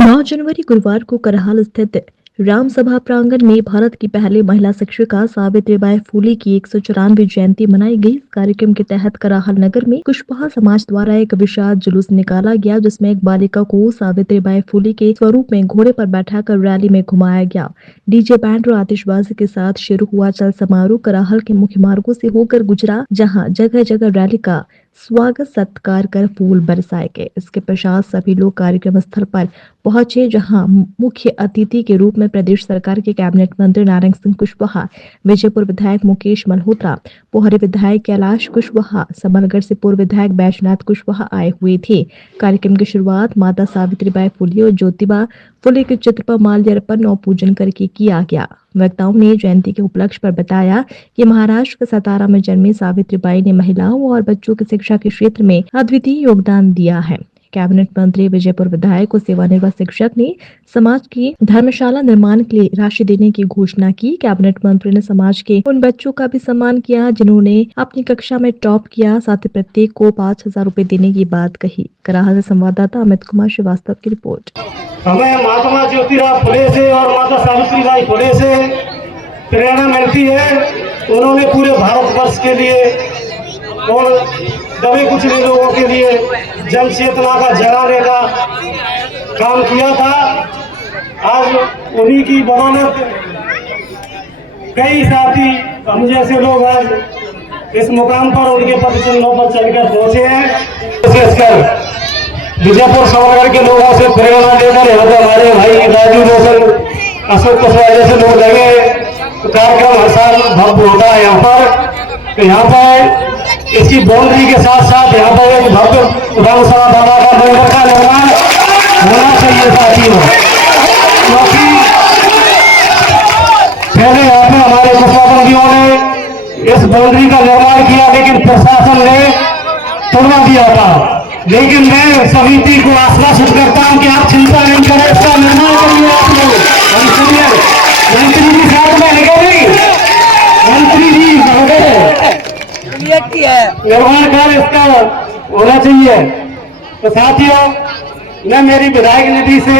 9 जनवरी गुरुवार को करहाल स्थित राम सभा प्रांगण में भारत की पहली महिला शिक्षिका सावित्रीबाई फुले की 194वीं जयंती मनाई गई। इस कार्यक्रम के तहत करहाल नगर में कुशवाहा समाज द्वारा एक विशाल जुलूस निकाला गया, जिसमें एक बालिका को सावित्रीबाई फुले के स्वरूप में घोड़े पर बैठाकर रैली में घुमाया गया। डीजे बैंड और आतिशबाजी के साथ शुरू हुआ चल समारोह करहाल के मुख्य मार्गों से होकर गुजरा, जहां जगह जगह रैली का स्वागत सत्कार कर फूल बरसाए गए। इसके पश्चात सभी लोग कार्यक्रम स्थल पर पहुंचे, जहां मुख्य अतिथि के रूप में प्रदेश सरकार के कैबिनेट मंत्री नारायण सिंह कुशवाहा, विजयपुर विधायक मुकेश मल्होत्रा, पोहरे विधायक कैलाश कुशवाहा, सबलगढ़ से पूर्व विधायक बैजनाथ कुशवाहा आए हुए थे। कार्यक्रम की शुरुआत माता सावित्रीबाई फुले और ज्योतिबा फुले के चित्र पर माल्यार्पण और पूजन करके किया गया। वक्ताओं ने जयंती के उपलक्ष्य पर बताया कि महाराष्ट्र के सतारा में जन्मी सावित्रीबाई ने महिलाओं और बच्चों की शिक्षा के क्षेत्र में अद्वितीय योगदान दिया है। कैबिनेट मंत्री विजयपुर विधायक और सेवानिवृत्त शिक्षक ने समाज की धर्मशाला निर्माण के लिए राशि देने की घोषणा की। कैबिनेट मंत्री ने समाज के उन बच्चों का भी सम्मान किया जिन्होंने अपनी कक्षा में टॉप किया, साथ ही प्रत्येक को 5,000 रुपए देने की बात कही। करहाल से संवाददाता अमित कुमार श्रीवास्तव की रिपोर्ट। हमें महात्मा ज्योतिराव फुले से और माता सावित्रीबाई फुले से प्रेरणा मिलती है। उन्होंने पूरे भारतवर्ष के लिए और दबे कुचले लोगों के लिए जन चेतना का जगाने का काम किया था। आज उन्हीं की बदौलत कई साथी हम जैसे लोग आज इस मुकाम पर उनके पद चिन्हों पर चलकर पहुंचे हैं। विशेषकर विजयपुर सबलगढ़ के लोगों से प्रेरणा लेकर यहाँ पे हमारे भाई राजू रोशन, अशोक कुशवाहा जैसे लोग लगे। कार्यक्रम हर साल भव्य होता है यहाँ पर। तो यहाँ पर इसकी बाउंड्री के साथ साथ यहाँ पर एक भव्य राम सभा बाबा का मंदिर का निर्माण होना चाहिए साथियों, क्योंकि पहले यहाँ पे हमारे कुशवाहाबंदियों ने इस बाउंड्री का निर्माण किया, लेकिन प्रशासन ने तोड़वा दिया था। लेकिन मैं समिति को आश्वासित करता हूं कि आप चिंता नहीं करें, इसका निर्माण करिए आप लोग। मंत्री जी साथ में लगे नहीं, मंत्री जी निर्माण कार्य इसका होना चाहिए। तो साथियों, मैं मेरी विधायक निधि से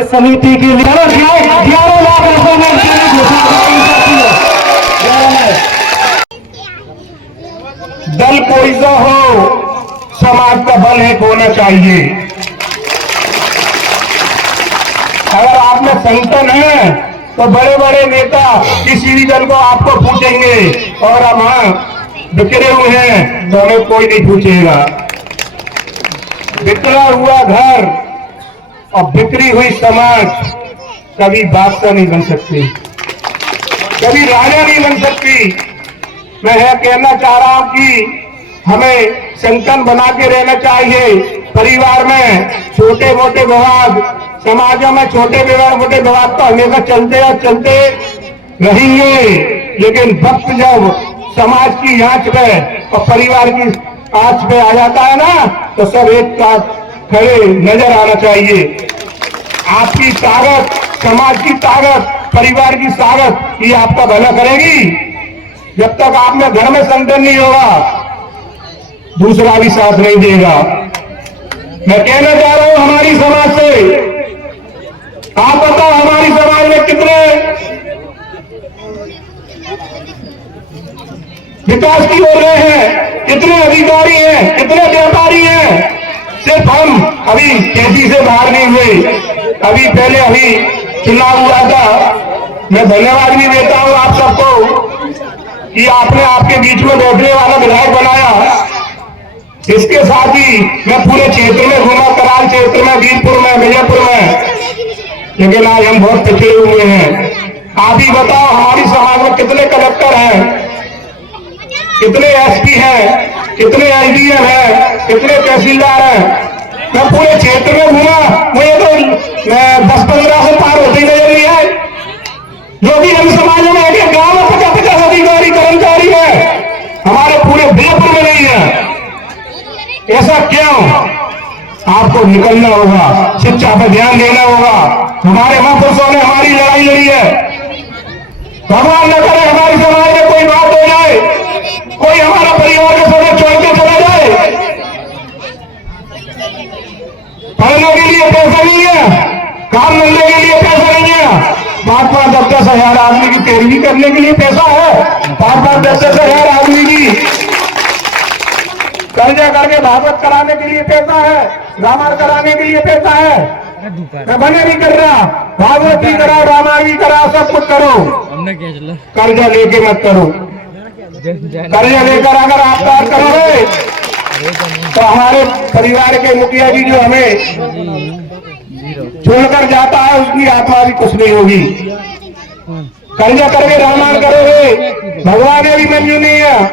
इस समिति के लिए 11 लाख रुपए में दल कोई सा हो, समाज का बल एक होना चाहिए। अगर आप में संगठन है तो बड़े बड़े नेता किसी भी दल को आपको पूछेंगे, और हम बिखरे हुए हैं तो हमें कोई नहीं पूछेगा। बिखरा हुआ घर और बिखरी हुई समाज कभी बादशाह नहीं बन सकती, कभी राजा नहीं बन सकती। मैं यह कहना चाह रहा हूं कि हमें संगठन बना के रहना चाहिए। परिवार में छोटे मोटे विवाद, समाजों में छोटे मोटे विवाद तो हमेशा चलते रहेंगे, लेकिन वक्त जब समाज की आंच पे और परिवार की आंच पे आ जाता है ना, तो सब एक साथ खड़े नजर आना चाहिए। आपकी ताकत, समाज की ताकत, परिवार की ताकत, ये आपका भला करेगी। जब तक आप में घर में संगठन नहीं होगा, दूसरा भी साथ नहीं देगा। मैं कहना चाह रहा हूं हमारी समाज से, आप बताओ हमारी समाज में कितने विकास की ओर गए हैं, कितने अधिकारी हैं, कितने व्यापारी हैं। सिर्फ हम अभी खेती से बाहर नहीं हुए, अभी चुनाव हुआ था। मैं धन्यवाद भी देता हूं आप सबको कि आपने आपके बीच में बैठने वाला विधायक बनाया। इसके साथ ही मैं पूरे क्षेत्र में घूमा, कराल क्षेत्र में, वीरपुर में, विजयपुर में, लेकिन आज हम बहुत पिछड़े हुए हैं। आप ही बताओ हमारी समाज में कितने कलेक्टर हैं, कितने एसपी हैं, कितने एसडीएम हैं, कितने तहसीलदार हैं। मैं पूरे क्षेत्र में घूमा, मुझे तो 10-15 से पार होती नजर नहीं है। जो भी हम समाज में एक गांव में 50-50 अधिकारी कर्मचारी है, हमारे पूरे विजयपुर में नहीं है। ऐसा क्यों? आपको निकलना होगा, शिक्षा पर ध्यान देना होगा। हमारे महापुरुषों ने हमारी लड़ाई लड़ी है। भगवान न करे हमारी समाज में कोई बात हो जाए, कोई हमारा परिवार के सदस्य छोड़ के चला जाए, पढ़ने के लिए पैसा नहीं है, काम धंधे के लिए पैसा नहीं है। 5-5-10-10 हजार आदमी की पैरवी करने के लिए पैसा है। 5-5-10-10 हजार आदमी की कर्जा करके भागवत कराने के लिए पैसा है, रामायण कराने के लिए पैसा है। मैं बने भी कर रहा, भागवत भी करा, रामायण भी करा, सब कुछ करो, कर्जा लेके मत करो। कर्जा लेकर अगर आप कार्य करोगे तो हमारे परिवार के मुखिया जी जो हमें छोड़कर जाता है उसकी आत्मा भी कुछ नहीं होगी। कर्जा करके रामायण करोगे भगवान ने भी मंजूर नहीं है,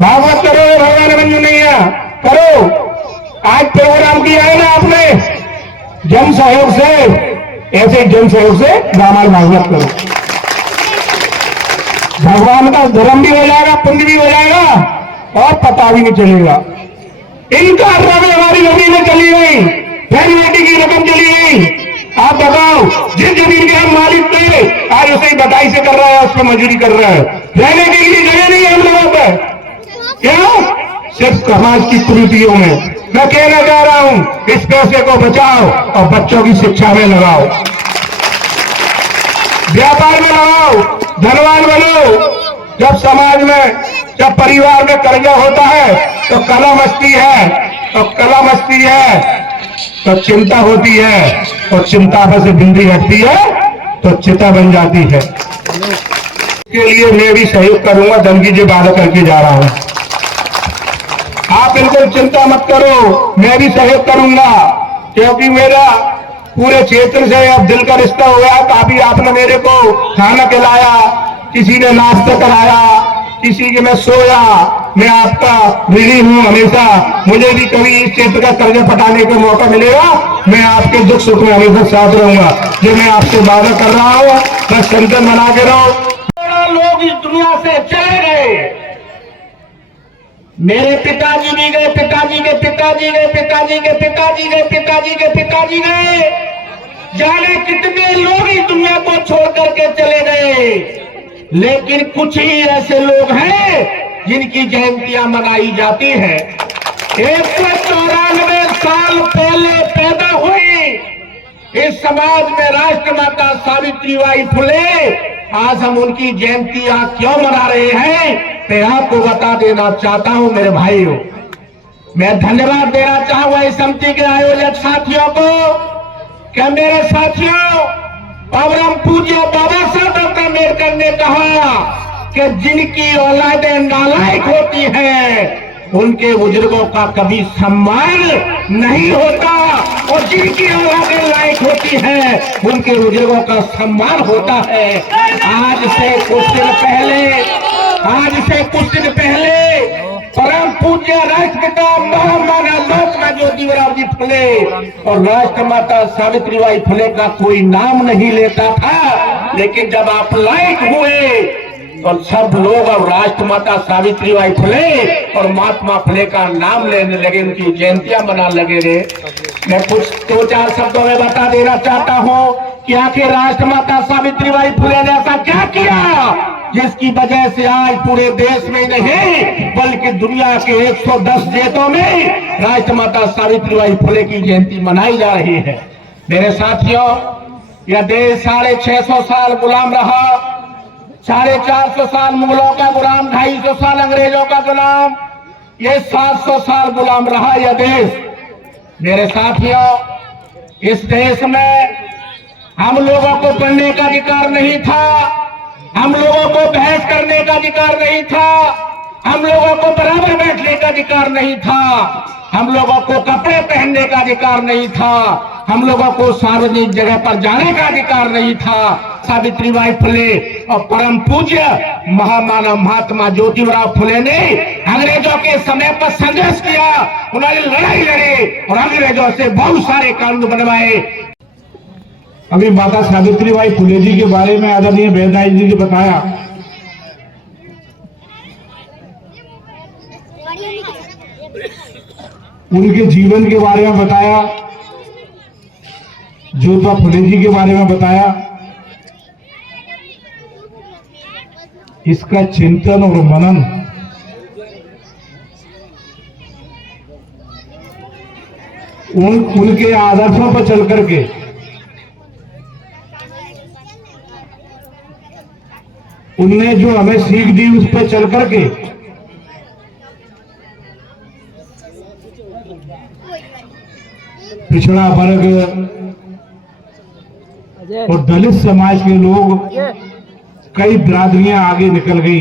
भागवत करोगे भगवान ने मंजूर नहीं है। करो, आज प्रोग्राम किया है ना आपने जन सहयोग से, ऐसे जन सहयोग से रामायण भागवत करो। भगवान का धर्म भी हो जाएगा, पुण्य भी हो जाएगा और पता भी नहीं चलेगा। इनका रंग हमारी जमीन में चली गई, फैमिली की रकम चली गई। आप बताओ, जिस जमीन के हम मालिक थे आज उसे ही बधाई से कर रहा है, उस पर मजदूरी कर रहा है। रहने के लिए जगह नहीं है हम लोगों पर, क्यों? सिर्फ समाज की कुरीतियों में। मैं कहना चाह रहा हूं इस पैसे को बचाओ और बच्चों की शिक्षा में लगाओ, व्यापार में लगाओ, धनवान बनो। जब समाज में, जब परिवार में कर्जा होता है तो कला मस्ती है, तो कला मस्ती है तो चिंता होती है, और चिंता पर से बिंदी हटती है तो चिता बन जाती है। इसके लिए मैं भी सहयोग करूंगा, धन की जो वादा करके जा रहा हूं। आप बिल्कुल चिंता मत करो, मैं भी सहयोग करूंगा, क्योंकि मेरा पूरे क्षेत्र से अब दिल का रिश्ता हो गया। काफी आपने मेरे को खाना खिलाया, किसी ने नाश्ता कराया, किसी के मैं सोया। मैं आपका ऋणी हूं हमेशा। मुझे भी कभी इस क्षेत्र का कर्जा पटाने का मौका मिलेगा, मैं आपके दुख सुख में हमेशा साथ रहूंगा। जो मैं आपसे वादा कर रहा हूं, बस संतन बना के रहो। लोग इस दुनिया से चले गए, मेरे पिताजी भी गए, पिताजी के पिताजी गए, पिताजी के पिताजी गए, पिताजी के पिताजी गए। जाने कितने लोग इस दुनिया को छोड़ करके चले गए, लेकिन कुछ ही ऐसे लोग हैं जिनकी जयंतियां मनाई जाती है। 194 साल पहले पैदा हुई इस समाज में राष्ट्रमाता सावित्रीबाई फुले। आज हम उनकी जयंतियां क्यों मना रहे हैं मैं आपको बता देना चाहता हूं मेरे भाइयों। मैं धन्यवाद देना चाहूंगा इस समिति के आयोजक साथियों को। क्या मेरे साथियों, परम पूज्य बाबा साहब डॉक्टर अम्बेडकर ने कहा कि जिनकी औलादें नालायक होती हैं उनके बुजुर्गों का कभी सम्मान नहीं होता, और जिनकी औलादें लायक होती हैं उनके बुजुर्गों का सम्मान होता है। आज से कुछ दिन पहले परम पूज्य राष्ट्रपिता महामानव महात्मा ज्योतिराव जी फुले और राष्ट्रमाता सावित्रीबाई फुले का कोई नाम नहीं लेता था, लेकिन जब आप लायक हुए तो सब लोग अब राष्ट्रमाता सावित्रीबाई फुले और महात्मा फुले का नाम लेने लगे, उनकी जयंतियां मनाने लगे रे। मैं कुछ 2-4 शब्दों में बता देना चाहता हूं कि आखिर राष्ट्रमाता सावित्रीबाई फुले ने ऐसा क्या किया जिसकी वजह से आज पूरे देश में नहीं बल्कि दुनिया के 110 देशों में राष्ट्रमाता सावित्रीबाई फुले की जयंती मनाई जा रही है। मेरे साथियों, यह देश 650 साल गुलाम रहा, 450 साल मुगलों का गुलाम, 250 साल अंग्रेजों का गुलाम, ये 700 साल गुलाम रहा यह देश। मेरे साथियों, इस देश में हम लोगों को पढ़ने का अधिकार नहीं था, हम लोगों को बहस करने का अधिकार नहीं था, हम लोगों को बराबर बैठने का अधिकार नहीं था, हम लोगों को कपड़े पहनने का अधिकार नहीं था, हम लोगों को सार्वजनिक जगह पर जाने का अधिकार नहीं था। सावित्रीबाई फुले और परम पूज्य महामानव महात्मा ज्योतिराव फुले ने अंग्रेजों के समय पर संघर्ष किया, उन्होंने लड़ाई लड़ी और अंग्रेजों से बहुत सारे कानून बनवाए। अभी माता सावित्रीबाई फुले जी के बारे में आदरणीय बेदनाई जी ने बताया। उनके जीवन के बारे में बताया, ज्योतिबा फुले जी के बारे में बताया। इसका चिंतन और मनन उनके आदर्शों पर चल करके उनने जो हमें सीख दी उस पर चल करके पिछड़ा वर्ग और दलित समाज के लोग कई बिरादरियां आगे निकल गई,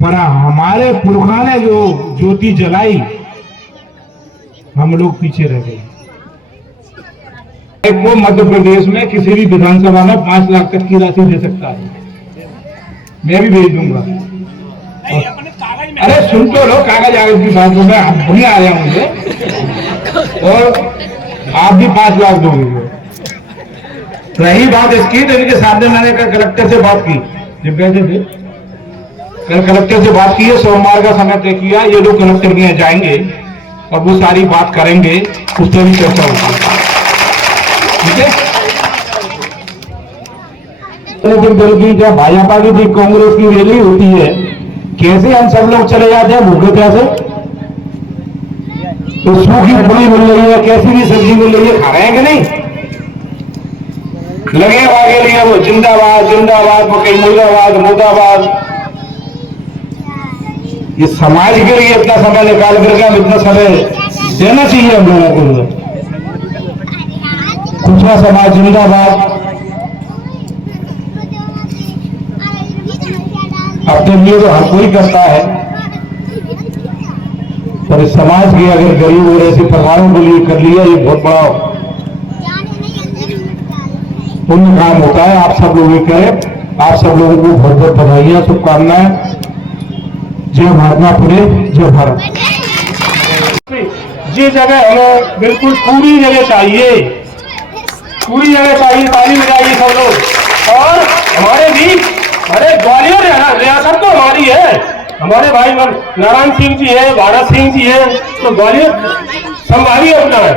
पर हमारे पुरखा ने जो ज्योति जलाई हम लोग पीछे रह गए। वो मध्य प्रदेश में किसी भी विधानसभा में 5 लाख तक की राशि दे सकता है, मैं भी भेज दूंगा। अरे सुन तो लो, कागज आगज की बात में भूल आ रहा हूं मुझे, और आप भी 5 लाख दोगे। रही बात इसकी, तो इनके सामने मैंने कलेक्टर से बात की, जब कहते थे कल कलेक्टर से बात की है, सोमवार का समय तय किया, ये लोग कलेक्टर के यहाँ जाएंगे और वो सारी बात करेंगे, उस पर भी चर्चा होगी, ठीक है। दल की जब भाजपा की थी, कांग्रेस की रैली होती है, कैसे हम सब लोग चले जाते हैं भूखे प्यासे, तो सूखी पूरी मिल रही है, कैसी भी सब्जी मिल रही है, खा रहे हैं कि नहीं, लगे भागे लिए वो जिंदाबाद जिंदाबाद, वो कहीं मुर्दाबाद मुर्दाबाद। ये समाज के लिए इतना समय निकाल करके हम इतना समय देना चाहिए हम लोगों को। दूसरा समाज जिंदाबाद, अपने लिए तो हर कोई करता है, पर इस समाज के अगर गरीब और ऐसे परिवारों के लिए कर लिया, ये बहुत बड़ा पुण्य काम होता है। आप सब लोग ये करें, आप सब लोगों को बहुत बहुत बधाइयां, शुभकामनाएं। जय महात्मा फुले, जय भारत। ये जगह हमें बिल्कुल पूरी जगह चाहिए, पूरी जगह चाहिए, ताली बजाइए सब लोग। और हमारे भी, अरे ग्वालियर रियासत तो हमारी है, हमारे भाई नारायण सिंह जी है, भारत सिंह जी है, तो ग्वालियर संभालिए अपना है,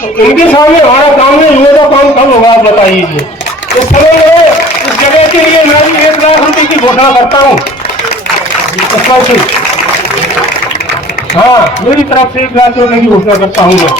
तो इनके सामने हमारा काम नहीं हुआ तो काम कब होगा, आप बताइए। इस समय में इस जगह के लिए मैं भी 1 लाख रुपए की घोषणा करता हूँ, हाँ, मेरी तरफ से 1 लाख रुपए की घोषणा करता हूँ मैं।